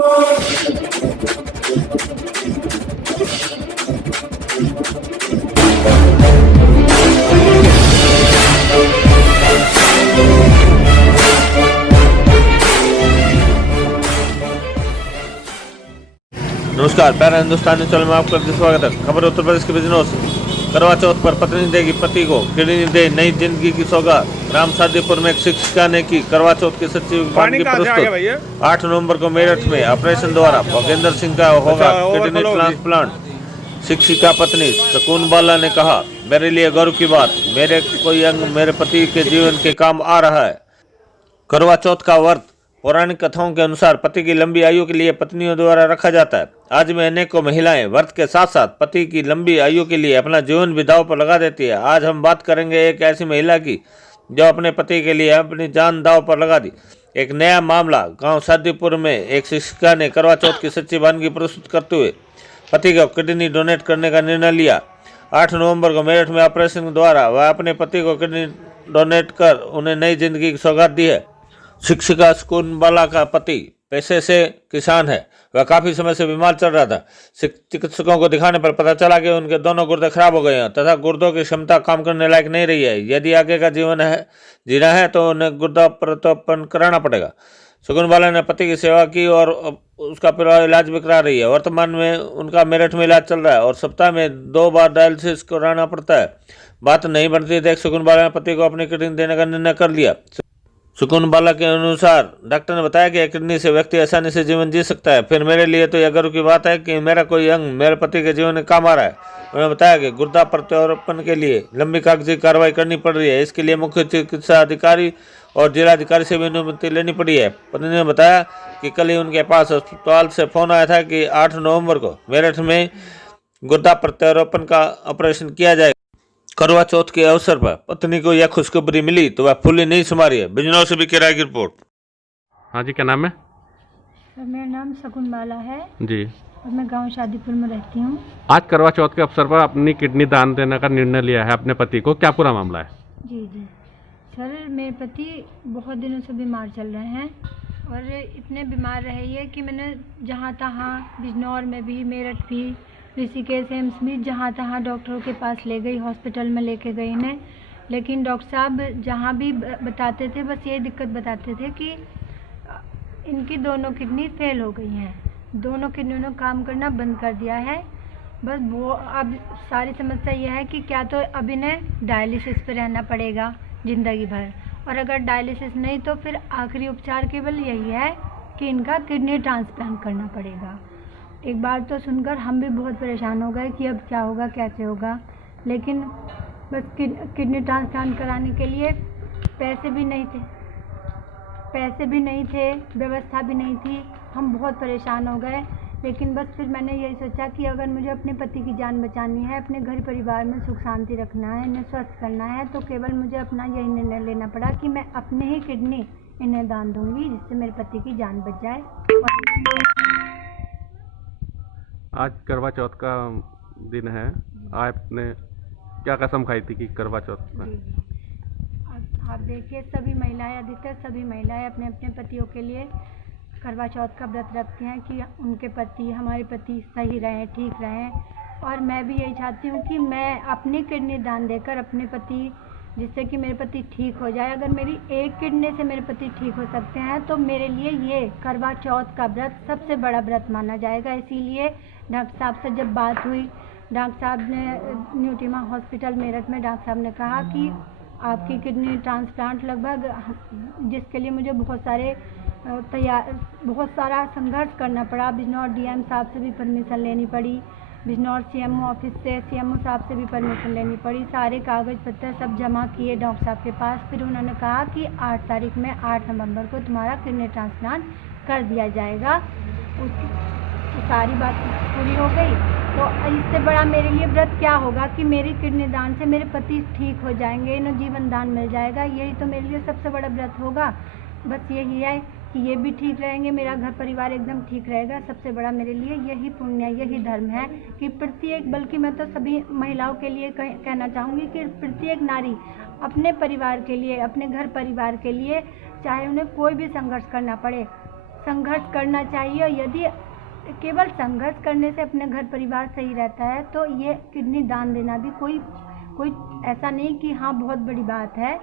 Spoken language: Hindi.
नमस्कार, प्यारा हिंदुस्तानी चैनल में आपका स्वागत है। खबर उत्तर प्रदेश के बिजनौर से। करवा चौथ पर पत्नी देगी पति को किडनी दे नई जिंदगी की सौगात। रामसादीपुर में एक शिक्षिका ने की करवा चौथ की सच्ची की प्रस्तुत। 8 नवंबर को मेरठ में ऑपरेशन द्वारा भोगेंद्र सिंह का होगा किडनी ट्रांसप्लांट। शिक्षिका पत्नी सुकून बाला ने कहा, मेरे लिए गौरव की बात, मेरे कोई अंग मेरे पति के जीवन के काम आ रहा है। करवा चौथ का व्रत पौराणिक कथाओं के अनुसार पति की लंबी आयु के लिए पत्नियों द्वारा रखा जाता है। आज में अनेकों महिलाएं व्रत के साथ साथ पति की लंबी आयु के लिए अपना जीवन भी दांव पर लगा देती है। आज हम बात करेंगे एक ऐसी महिला की जो अपने पति के लिए अपनी जान दांव पर लगा दी। एक नया मामला, गांव सादीपुर में एक शिक्षिका ने करवा चौथ की सच्ची वानगी प्रस्तुत करते हुए पति को किडनी डोनेट करने का निर्णय लिया। 8 नवंबर को मेरठ में ऑपरेशन द्वारा वह अपने पति को किडनी डोनेट कर उन्हें नई जिंदगी की सौगात दी है। शिक्षिका सुकून बाला का पति पेशे से किसान है। वह काफी समय से बीमार चल रहा था। चिकित्सकों को दिखाने पर पता चला कि उनके दोनों गुर्दे खराब हो गए हैं तथा गुर्दों की क्षमता काम करने लायक नहीं रही है। यदि आगे का जीवन है जीना है तो उन्हें गुर्दा प्रत्यारोपण कराना पड़ेगा। सुकून बाला ने पति की सेवा की और उसका परिवार इलाज भी करा रही है। वर्तमान में उनका मेरठ में इलाज चल रहा है और सप्ताह में 2 बार डायलिसिस कराना पड़ता है। बात नहीं बनती देख सुकून बाला ने पति को अपनी किडनी देने का निर्णय कर लिया। सुकून बाला के अनुसार डॉक्टर ने बताया कि किडनी से व्यक्ति आसानी से जीवन जी सकता है। फिर मेरे लिए तो यह गर्व की बात है कि मेरा कोई अंग मेरे पति के जीवन में काम आ रहा है। उन्होंने बताया कि गुर्दा प्रत्यारोपण के लिए लंबी कागजी कार्रवाई करनी पड़ रही है। इसके लिए मुख्य चिकित्सा अधिकारी और जिलाधिकारी से भी अनुमति लेनी पड़ी है। पत्नी ने बताया कि कल ही उनके पास अस्पताल से फोन आया था कि 8 नवंबर को मेरठ में गुर्दा प्रत्यारोपण का ऑपरेशन किया जाएगा। करवा चौथ के अवसर पर पत्नी को यह खुशखबरी मिली तो वह फूली नहीं समा रही है। बिजनौर से बिके राय की रिपोर्ट। हाँ जी, क्या नाम है? सर, मेरा नाम सुकून बाला है जी। और मैं गांव शादीपुर में रहती हूँ। आज करवा चौथ के अवसर पर अपनी किडनी दान देने का निर्णय लिया है अपने पति को, क्या पूरा मामला है? जी जी सर, मेरे पति बहुत दिनों से बीमार चल रहे हैं और इतने बीमार रहे ये कि मैंने जहाँ तहाँ बिजनौर में भी, मेरठ भी, ऋषिकेश एम्स भी, जहाँ तहाँ डॉक्टरों के पास ले गई, हॉस्पिटल में लेके गई इन्हें। लेकिन डॉक्टर साहब जहाँ भी बताते थे बस ये दिक्कत बताते थे कि इनकी दोनों किडनी फेल हो गई हैं, दोनों किडनियों ने काम करना बंद कर दिया है। बस वो अब सारी समस्या यह है कि क्या तो अब इन्हें डायलिसिस पे रहना पड़ेगा ज़िंदगी भर, और अगर डायलिसिस नहीं तो फिर आखिरी उपचार केवल यही है कि इनका किडनी ट्रांसप्लांट करना पड़ेगा। एक बार तो सुनकर हम भी बहुत परेशान हो गए कि अब क्या होगा, कैसे होगा। लेकिन बस किडनी ट्रांसप्लांट कराने के लिए पैसे भी नहीं थे, व्यवस्था भी नहीं थी। हम बहुत परेशान हो गए। लेकिन बस फिर मैंने यही सोचा कि अगर मुझे अपने पति की जान बचानी है, अपने घर परिवार में सुख शांति रखना है, इन्हें स्वस्थ करना है, तो केवल मुझे अपना यही निर्णय लेना पड़ा कि मैं अपने ही किडनी इन्हें दान दूंगी जिससे मेरे पति की जान बच जाए। आज करवा चौथ का दिन है, आपने क्या कसम खाई थी कि करवा चौथ में? आप देखिए, सभी महिलाएं, अधिकतर सभी महिलाएं अपने अपने पतियों के लिए करवा चौथ का व्रत रखती हैं कि उनके पति, हमारे पति सही रहें, ठीक रहें। और मैं भी यही चाहती हूँ कि मैं अपनी किडनी दान देकर अपने पति, जिससे कि मेरे पति ठीक हो जाए। अगर मेरी एक किडनी से मेरे पति ठीक हो सकते हैं तो मेरे लिए ये करवा चौथ का व्रत सबसे बड़ा व्रत माना जाएगा। इसीलिए डॉक्टर साहब से जब बात हुई, डॉक्टर साहब ने न्यूटीमा हॉस्पिटल मेरठ में डॉक्टर साहब ने कहा कि आपकी किडनी ट्रांसप्लांट लगभग, जिसके लिए मुझे बहुत सारा संघर्ष करना पड़ा। बिजनौर डीएम साहब से भी परमिशन लेनी पड़ी, बिजनौर सीएमओ ऑफिस से सीएमओ साहब से भी परमिशन लेनी पड़ी। सारे कागज़ पत्तर सब जमा किए डॉक्टर साहब के पास। फिर उन्होंने कहा कि 8 तारीख में 8 नवंबर को तुम्हारा किडनी ट्रांसप्लांट कर दिया जाएगा। उसकी सारी बात पूरी हो गई। तो इससे बड़ा मेरे लिए व्रत क्या होगा कि मेरी किडनी दान से मेरे पति ठीक हो जाएंगे, इन्हें जीवन दान मिल जाएगा। यही तो मेरे लिए सबसे बड़ा व्रत होगा। बस यही है कि ये भी ठीक रहेंगे, मेरा घर परिवार एकदम ठीक रहेगा। सबसे बड़ा मेरे लिए यही पुण्य, यही धर्म है कि प्रत्येक, बल्कि मैं तो सभी महिलाओं के लिए कहना चाहूँगी कि प्रत्येक नारी अपने परिवार के लिए, अपने घर परिवार के लिए, चाहे उन्हें कोई भी संघर्ष करना पड़े, संघर्ष करना चाहिए। और यदि केवल संघर्ष करने से अपने घर परिवार सही रहता है तो ये किडनी दान देना भी कोई ऐसा नहीं कि हाँ बहुत बड़ी बात है।